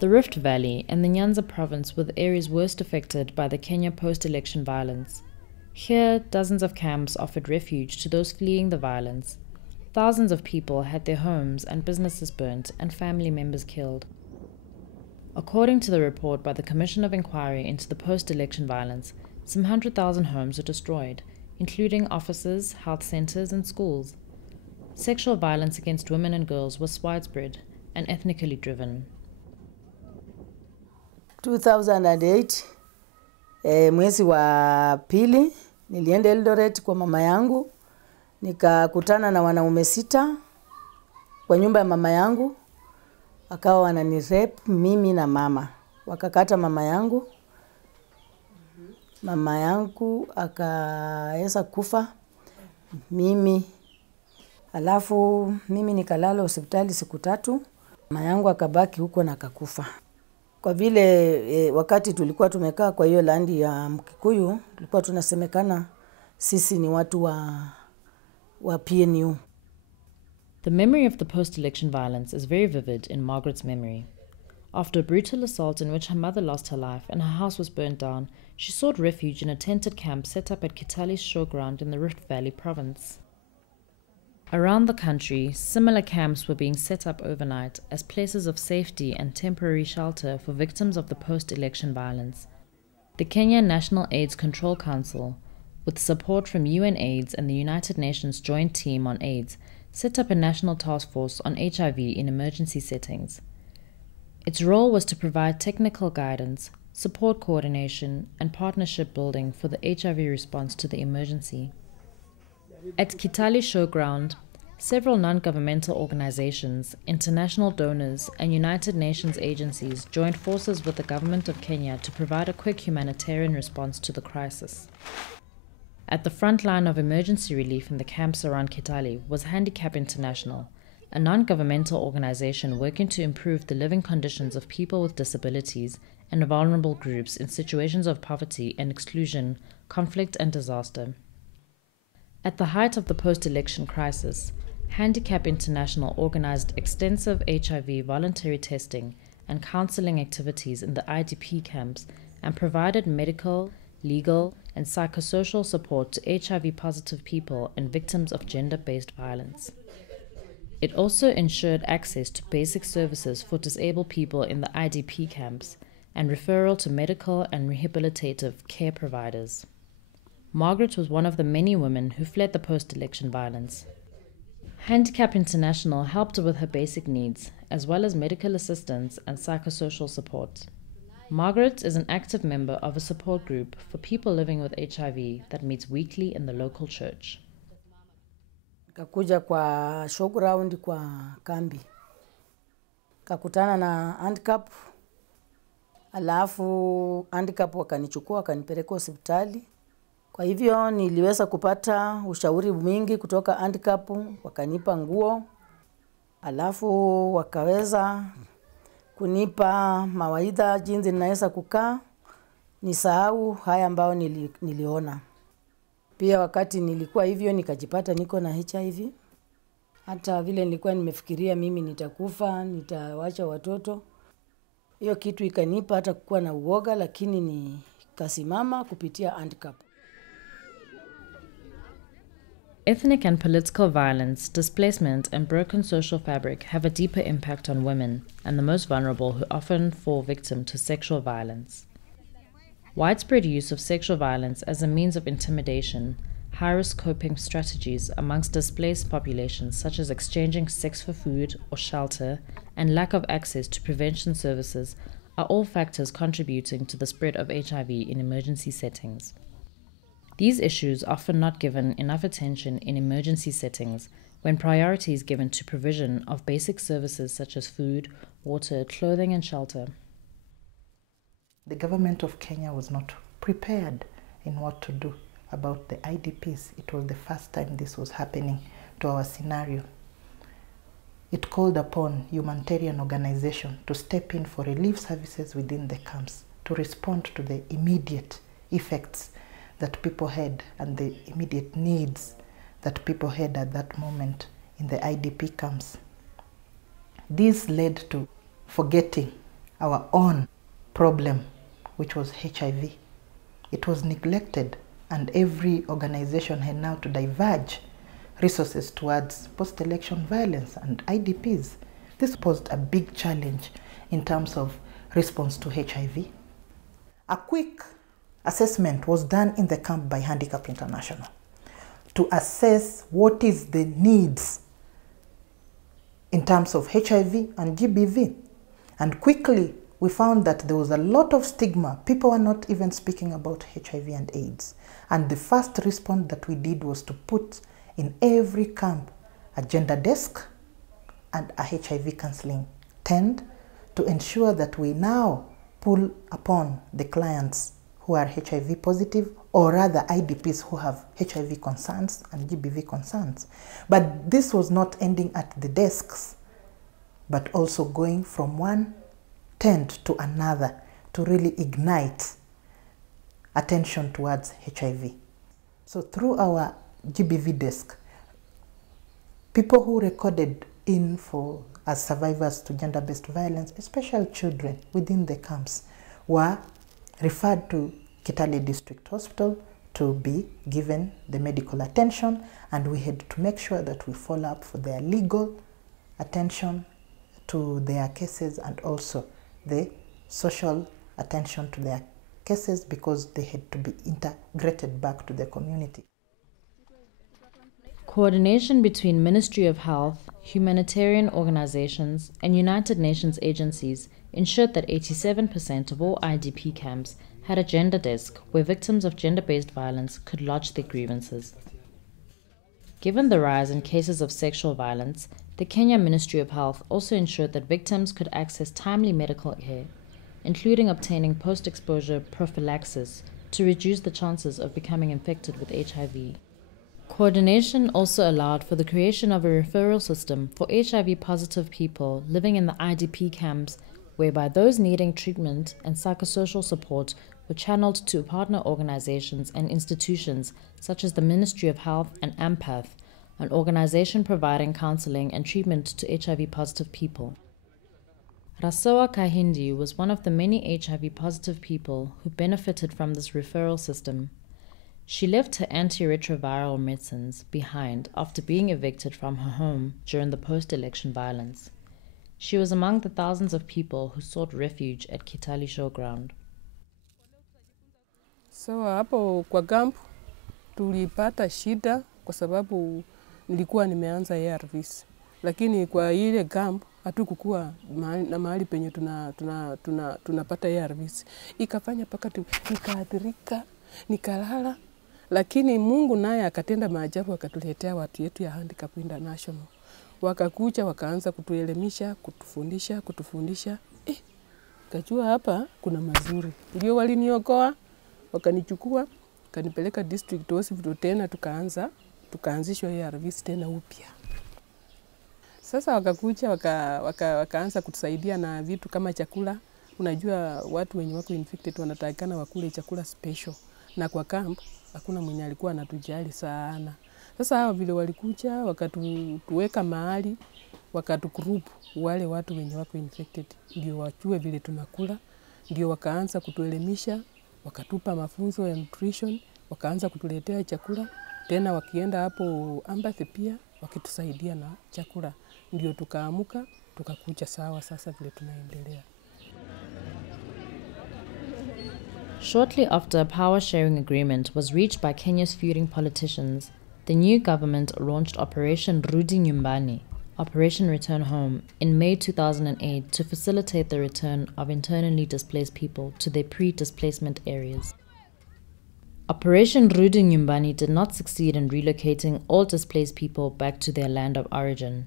The Rift Valley and the Nyanza province were the areas worst affected by the Kenya post-election violence. Here, dozens of camps offered refuge to those fleeing the violence. Thousands of people had their homes and businesses burnt and family members killed. According to the report by the Commission of Inquiry into the Post-Election Violence, some 100,000 homes were destroyed, including offices, health centers, and schools. Sexual violence against women and girls was widespread and ethnically driven. 2008 mwezi wa pili nilienda Eldoret kwa mama yangu, nikakutana na wanaume 6 kwa nyumba ya mama yangu, wakawa wananirape mimi na mama. Wakakata mama yangu. Mama yangu akaweza kufa mimi. Alafu mimi nikalala hospitali siku 3. Mama yangu akabaki huko na akakufa. Kwa vile wakati tulikuwa tumekaa kwa hiyo landi ya Mkikuyu, tulikuwa tunasemekana sisi ni watu wa PNU. The memory of the post-election violence is very vivid in Margaret's memory. After a brutal assault in which her mother lost her life and her house was burnt down, she sought refuge in a tented camp set up at Kitale's showground in the Rift Valley province. Around the country, similar camps were being set up overnight as places of safety and temporary shelter for victims of the post-election violence. The Kenya National AIDS Control Council, with support from UNAIDS and the United Nations Joint Team on AIDS, set up a national task force on HIV in emergency settings. Its role was to provide technical guidance, support coordination, and partnership building for the HIV response to the emergency. At Kitale Showground, several non-governmental organizations, international donors, and United Nations agencies joined forces with the government of Kenya to provide a quick humanitarian response to the crisis. At the front line of emergency relief in the camps around Kitale was Handicap International, a non-governmental organization working to improve the living conditions of people with disabilities and vulnerable groups in situations of poverty and exclusion, conflict, and disaster. At the height of the post-election crisis, Handicap International organized extensive HIV voluntary testing and counseling activities in the IDP camps and provided medical, legal, and psychosocial support to HIV-positive people and victims of gender-based violence. It also ensured access to basic services for disabled people in the IDP camps and referral to medical and rehabilitative care providers. Margaret was one of the many women who fled the post-election violence. Handicap International helped her with her basic needs, as well as medical assistance and psychosocial support. Margaret is an active member of a support group for people living with HIV that meets weekly in the local church. Kakuja kwa showground kwa kambi. Kakutana na handicap. Alafu handicap wakanichukua wakanipeleka hospitali. Kwa hivyo niliweza kupata ushauri mwingi kutoka handicap, wakanipa nguo. Alafu wakaweza kunipa mawaidha jinsi ninaweza kukaa nisahau haya ambao niliona. Pia wakati nilikuwa hivyo nikajipata niko na HIV. Hata vile nilikuwa nimefikiria mimi nitakufa, nitawacha watoto. Hiyo kitu ikanipa hata kukuwa na uoga, lakini nikasimama kupitia handicap. Ethnic and political violence, displacement, and broken social fabric have a deeper impact on women and the most vulnerable who often fall victim to sexual violence. Widespread use of sexual violence as a means of intimidation, high-risk coping strategies amongst displaced populations such as exchanging sex for food or shelter, and lack of access to prevention services are all factors contributing to the spread of HIV in emergency settings. These issues are often not given enough attention in emergency settings when priority is given to provision of basic services such as food, water, clothing, and shelter. The government of Kenya was not prepared in what to do about the IDPs. It was the first time this was happening to our scenario. It called upon humanitarian organizations to step in for relief services within the camps, to respond to the immediate effects that people had and the immediate needs that people had at that moment in the IDP camps. This led to forgetting our own problem, which was HIV. It was neglected, and every organization had now to diverge resources towards post-election violence and IDPs. This posed a big challenge in terms of response to HIV. A quick assessment was done in the camp by Handicap International to assess what is the needs in terms of HIV and GBV. And quickly we found that there was a lot of stigma. People were not even speaking about HIV and AIDS. And the first response that we did was to put in every camp a gender desk and a HIV counseling tent to ensure that we now pull upon the clients who are HIV positive, or rather IDPs who have HIV concerns and GBV concerns. But this was not ending at the desks, but also going from one tent to another to really ignite attention towards HIV. So through our GBV desk, people who recorded in for as survivors to gender-based violence, especially children within the camps, were referred to Kitale District Hospital to be given the medical attention, and we had to make sure that we follow up for their legal attention to their cases and also the social attention to their cases, because they had to be integrated back to the community. Coordination between Ministry of Health, humanitarian organizations, and United Nations agencies ensured that 87% of all IDP camps had a gender desk where victims of gender-based violence could lodge their grievances. Given the rise in cases of sexual violence, the Kenya Ministry of Health also ensured that victims could access timely medical care, including obtaining post-exposure prophylaxis to reduce the chances of becoming infected with HIV. Coordination also allowed for the creation of a referral system for HIV-positive people living in the IDP camps, whereby those needing treatment and psychosocial support were channeled to partner organizations and institutions such as the Ministry of Health and AMPATH, an organization providing counseling and treatment to HIV-positive people. Rasoa Kahindi was one of the many HIV-positive people who benefited from this referral system. She left her antiretroviral medicines behind after being evicted from her home during the post-election violence. She was among the thousands of people who sought refuge at Kitale Showground. So hapo kwa camp tulipata shida kwa sababu nilikuwa nimeanza ARVs. Lakini kwa ile camp hatukukuwa na mahali penye tunapata ARVs. Ikafanya paka nikaathirika, nikalala. Lakini Mungu naye akatenda maajabu, akatuletea watu yetu ya Handicap International. Wakakuja wakaanza kutuelimisha, kutufundisha. Kajua hapa kuna mazuri. Ndio waliniokoa, wakanichukua, kanipeleka district hospital tena tukaanzishwa ARVs tena upya. Sasa wakakuja wakaanza kutusaidia na vitu kama chakula. Unajua watu wenye wako infected wanatakikana wakule chakula special. Na kwa camp hakuna mwenye alikuwa anatujali sana. Sasa hao vile walikuja wakatuweka mahali, wakatugroup wale watu wenye wako infected, ndio wajue vile tunakula, ndio wakaanza kutuelimisha, wakatupa mafunzo ya nutrition, wakaanza kutuletea chakula, tena wakienda hapo Ambathi pia wakitusaidia na chakula, ndio tukaamuka tukakuja sawa sasa vile tunaendelea. Shortly after a power-sharing agreement was reached by Kenya's feuding politicians, the new government launched Operation Rudi Nyumbani, Operation Return Home, in May 2008 to facilitate the return of internally displaced people to their pre-displacement areas. Operation Rudi Nyumbani did not succeed in relocating all displaced people back to their land of origin.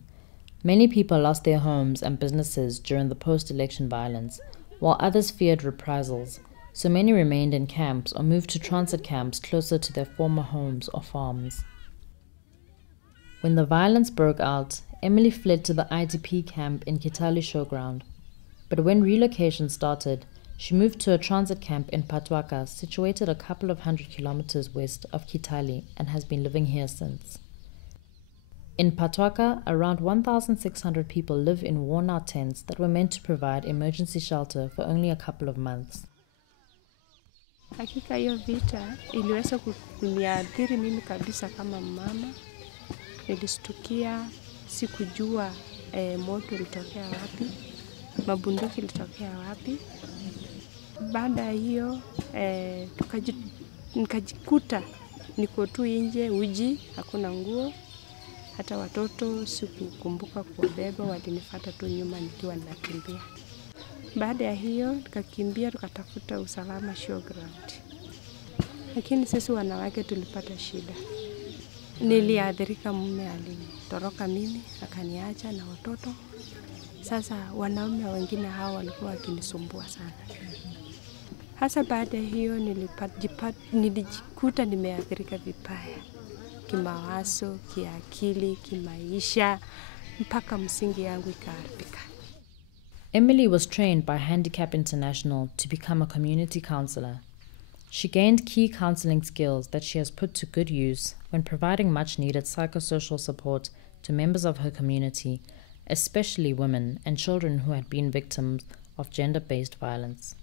Many people lost their homes and businesses during the post-election violence, while others feared reprisals. So many remained in camps or moved to transit camps closer to their former homes or farms. When the violence broke out, Emily fled to the IDP camp in Kitale Showground. But when relocation started, she moved to a transit camp in Patwaka, situated a couple of 100 kilometers west of Kitale, and has been living here since. In Patwaka, around 1,600 people live in worn-out tents that were meant to provide emergency shelter for only a couple of months. Hakika hiyo vita iliweza kuniathiri mimi kabisa kama mama. Nilistukia, sikujua moto ulitokea wapi, mabunduki ilitokea wapi. Baada ya hiyo nikajikuta niko tu nje, uji, hakuna nguo. Hata watoto sikukumbuka kuwabeba, walinifuata tu nyuma nikiwa nakimbia. Baada ya hiyo tukakimbia tukatafuta usalama showground. Lakini sisi wanawake tulipata shida. Niliathirika, mume alitoroka mimi, akaniacha na watoto. Sasa wanaume wengine hao walikuwa wakinisumbua sana. Hasa baada ya hiyo nilijikuta nimeathirika vibaya. Kimawazo, kiakili, kimaisha, mpaka msingi yangu ikaharibika. Emily was trained by Handicap International to become a community counselor. She gained key counseling skills that she has put to good use when providing much-needed psychosocial support to members of her community, especially women and children who had been victims of gender-based violence.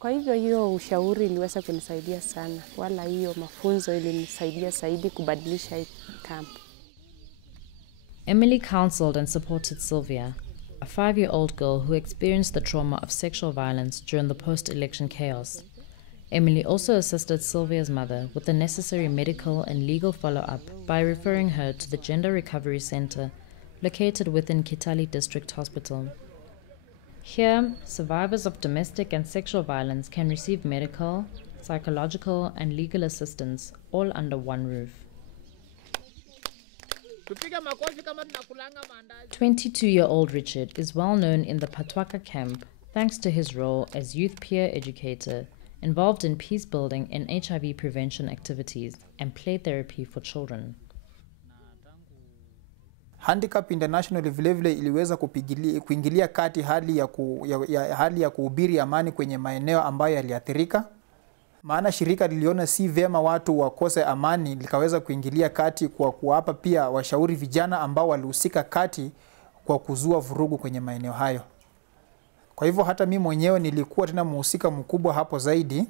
Kwa hivyo hiyo ushauri iliweza kunisaidia sana, wala hiyo mafunzo ilinisaidia zaidi kubadilisha hii camp. Emily counseled and supported Sylvia, a 5-year-old girl who experienced the trauma of sexual violence during the post-election chaos. Emily also assisted Sylvia's mother with the necessary medical and legal follow-up by referring her to the Gender Recovery Center located within Kitale District Hospital. Here, survivors of domestic and sexual violence can receive medical, psychological, and legal assistance all under one roof. 22-year-old Richard is well known in the Patwaka camp thanks to his role as youth peer educator involved in peace building and HIV prevention activities and play therapy for children. Handicap International vilevile iliweza kuingilia kati hali ya kuhubiri amani kwenye maeneo ambayo yaliathirika. Maana shirika liliona si vyema watu wakose amani, likaweza kuingilia kati kwa kuwapa pia washauri vijana ambao walihusika kati kwa kuzua vurugu kwenye maeneo hayo. Kwa hivyo hata mimi mwenyewe nilikuwa tena mhusika mkubwa hapo zaidi,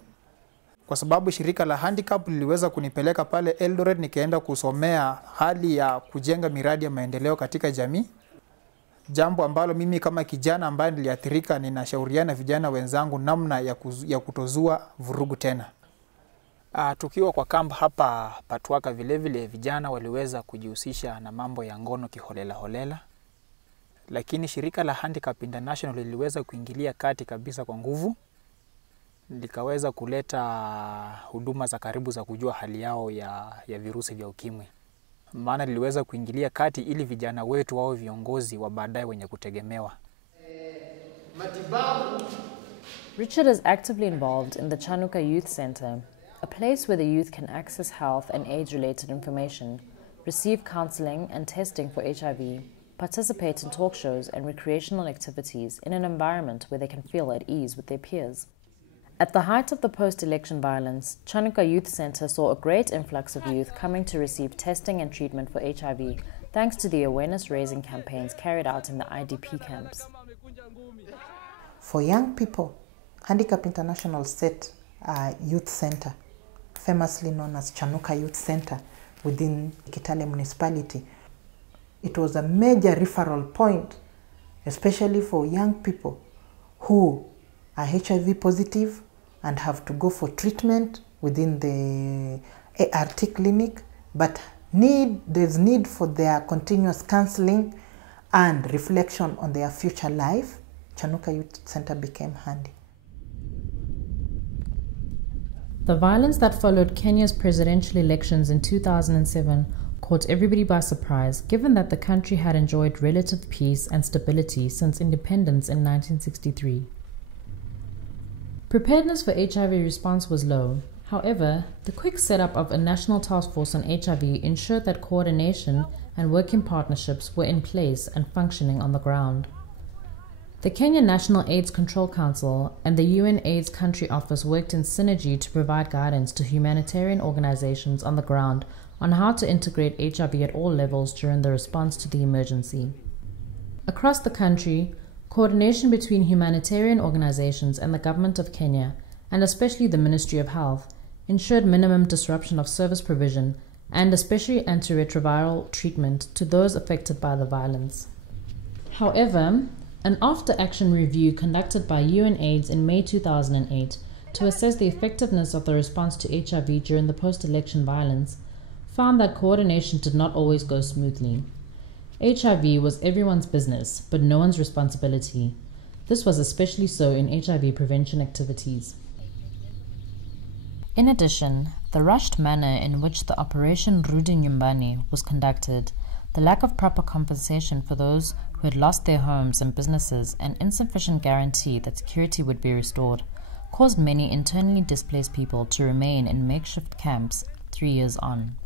kwa sababu shirika la Handicap liliweza kunipeleka pale Eldoret nikaenda kusomea hali ya kujenga miradi ya maendeleo katika jamii. Jambo ambalo mimi kama kijana ambaye niliathirika ninashauriana vijana wenzangu namna ya kutozua vurugu tena. Tukiwa kwa kambi hapa Patwaka vilevile vijana waliweza kujihusisha na mambo ya ngono kiholela holela. Lakini shirika la Handicap International liliweza kuingilia kati kabisa kwa nguvu. Likaweza kuleta huduma za karibu za kujua hali yao ya virusi vya ukimwi. Maana liliweza kuingilia kati ili vijana wetu wao viongozi wa baadaye wenye kutegemewa. Richard is actively involved in the Chanuka Youth Center, a place where the youth can access health and AIDS-related information, receive counseling and testing for HIV, participate in talk shows and recreational activities in an environment where they can feel at ease with their peers. At the height of the post-election violence, Chanuka Youth Center saw a great influx of youth coming to receive testing and treatment for HIV, thanks to the awareness-raising campaigns carried out in the IDP camps. For young people, Handicap International set a youth center, famously known as Chanuka Youth Center, within Kitale municipality. It was a major referral point, especially for young people who are HIV positive and have to go for treatment within the ART clinic, but there's need for their continuous counseling and reflection on their future life. Chanuka Youth Center became handy. The violence that followed Kenya's presidential elections in 2007 caught everybody by surprise, given that the country had enjoyed relative peace and stability since independence in 1963. Preparedness for HIV response was low. However, the quick setup of a national task force on HIV ensured that coordination and working partnerships were in place and functioning on the ground. The Kenya National AIDS Control Council and the UN AIDS Country Office worked in synergy to provide guidance to humanitarian organizations on the ground on how to integrate HIV at all levels during the response to the emergency. Across the country, coordination between humanitarian organizations and the government of Kenya, and especially the Ministry of Health, ensured minimum disruption of service provision and especially antiretroviral treatment to those affected by the violence. However, an after-action review conducted by UNAIDS in May 2008 to assess the effectiveness of the response to HIV during the post-election violence found that coordination did not always go smoothly. HIV was everyone's business, but no one's responsibility. This was especially so in HIV prevention activities. In addition, the rushed manner in which the Operation Rudi Nyumbani was conducted, the lack of proper compensation for those who had lost their homes and businesses, and insufficient guarantee that security would be restored, caused many internally displaced people to remain in makeshift camps 3 years on.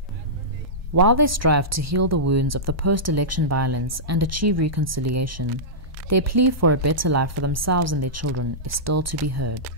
While they strive to heal the wounds of the post-election violence and achieve reconciliation, their plea for a better life for themselves and their children is still to be heard.